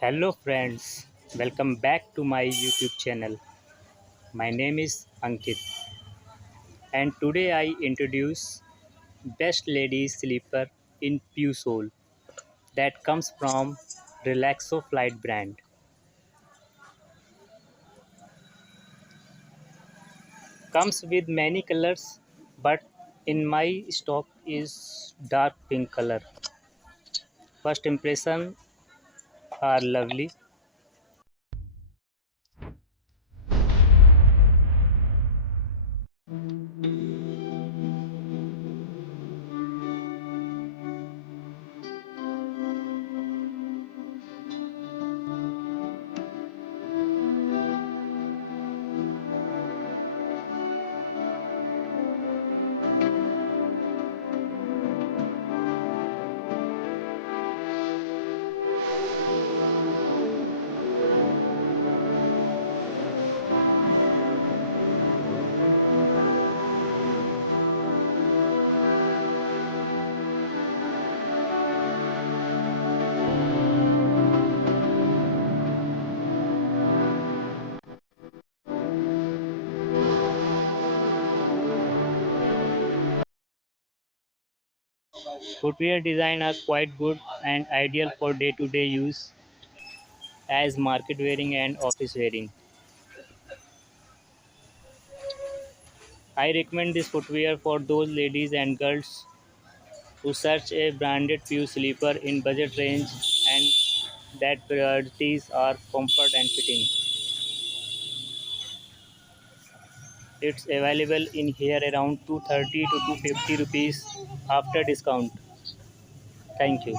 Hello friends, welcome back to my YouTube channel. My name is Ankit and today I introduce best ladies sleeper in Pew Sole that comes from Relaxo Flite brand. Comes with many colors but in my stock is dark pink color. First impression are lovely. Footwear design are quite good and ideal for day-to-day use as market wearing and office wearing. I recommend this footwear for those ladies and girls who search a branded pew sleeper in budget range and that priorities are comfort and fitting. It's available in here around 230 to 250 rupees after discount. Thank you.